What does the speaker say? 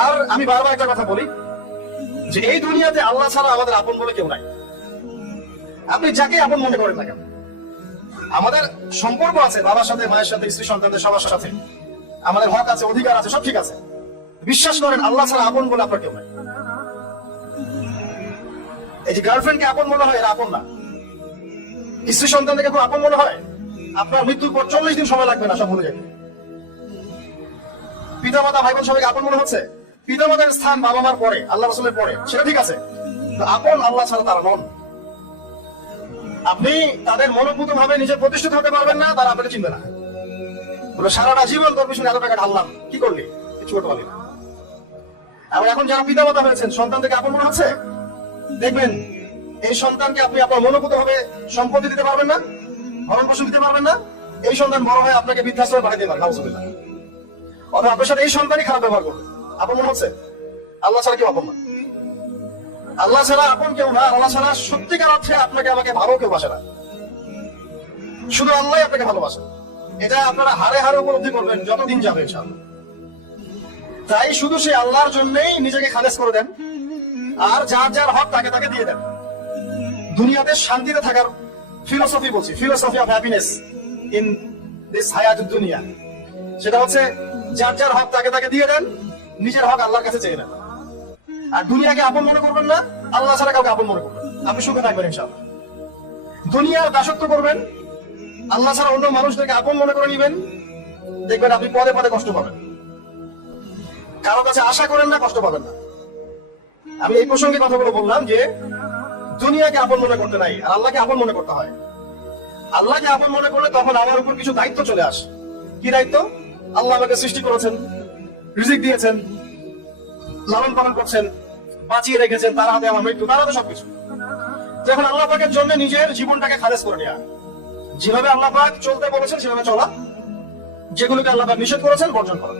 আর আমি বারবার একটা কথা বলি যে এই দুনিয়াতে আল্লাহ ছাড়া আমাদের আপন বলে কেউ নাই। আপনি যাকে আপন মনে করেন না কেন, আমাদের সম্পর্ক আছে বাবার সাথে, মায়ের সাথে, স্ত্রী সন্তানদের সবার সাথে, আমাদের হক আছে, অধিকার আছে, সব ঠিক আছে। বিশ্বাস করেন আল্লাহ ছাড়া আপন বলে আপনার কেউ নাই। এই যে গার্লফ্রেন্ডকে আপন মনে হয়, এরা আপন না। স্ত্রী সন্তানকে খুব আপন মনে হয়, আপনার মৃত্যুর পর 40 দিন সময় লাগবে না, সব ভুলে যাবে। পিতা মাতা ভাই বোন সবাইকে আপন মনে হচ্ছে। পিতা মাতার স্থান বাবা মার পরে, আল্লাহ রাসূলের পরে, সেটা ঠিক আছে। আপন আল্লাহ ছাড়া তারা নন। আপনি তাদের মনোভূত ভাবে নিজে প্রতিষ্ঠিত হতে পারবেন না, তারা আপনাকে চিনবে না। বলে সারাটা জীবন তোর পিছনে এত টাকা ঢাললাম, কি করলি? কিছু করতে পারলি না। আর এখন যারা পিতা মাতা হয়েছেন, সন্তান থেকে আপন মনে হচ্ছে, দেখবেন এই সন্তানকে আপনি আপনার মনোভূত ভাবে সম্পত্তি দিতে পারবেন না, ভরণ পোষণ দিতে পারবেন না। এই সন্তান বড় হয়ে আপনাকে বৃদ্ধাশ্রমে পাঠিয়ে দিতে পারে, নাউজুবিল্লাহ। অথবা আপনার সাথে এই সন্তানই খারাপ ব্যবহার করবে। আপন মনে হচ্ছে? আল্লাহ ছাড়া কেউ আপন না। আল্লাহ ছাড়া আপন কেউ না। আল্লাহ ছাড়া সত্যিকার অর্থে আপনাকে আমাকে ভালো কেউ বাসে না। শুধু আল্লাহ আপনাকে ভালোবাসে। এটা আপনারা হারে হারে উপলব্ধি করবেন যতদিন যাবে ইনশাআল্লাহ। তাই শুধু সেই আল্লাহর জন্যই নিজেকে খালেস করে দেন, আর যার যার হক তাকে তাকে দিয়ে দেন। দুনিয়াতে শান্তিতে থাকার ফিলোসফি বলছি, philosophy of happiness in this হায়াতুদ দুনিয়া, সেটা হচ্ছে যার যার হক তাকে তাকে দিয়ে দেন, নিজের হক আল্লাহর কাছে চেয়ে নেন। আর দুনিয়াকে আপন মনে করবেন না, আল্লাহ ছাড়া কাউকে আপন মনে করবেন, আপনি সুখে থাকবেন ইনশাআল্লাহ। দুনিয়ার দাসত্ব করবেন, আল্লাহ ছাড়া অন্য মানুষদেরকে আপন মনে করে নিবেন, দেখবেন আপনি পদে পদে কষ্ট পাবেন। কারো কাছে আশা করেন না, কষ্ট পাবেন না। আমি এই প্রসঙ্গে কথাগুলো বললাম যে দুনিয়াকে আপন মনে করতে নাই, আর আল্লাহকে আপন মনে করতে হয়। আল্লাহকে আপন মনে করলে তখন আমার উপর কিছু দায়িত্ব চলে আসে। কি দায়িত্ব? আল্লাহ আমাকে সৃষ্টি করেছেন, রিজিক দিয়েছেন, লালন পালন করছেন, বাঁচিয়ে রেখেছেন, তার হাতে আমার মৃত্যু, তার হাতে সবকিছু। যখন আল্লাহ পাকের জন্য নিজের জীবনটাকে খালেজ করে নেওয়া, যেভাবে আল্লাহ পাক চলতে বলেছেন সেভাবে চলা, যেগুলোকে আল্লাহ পাক নিষেধ করেছেন বর্জন করা।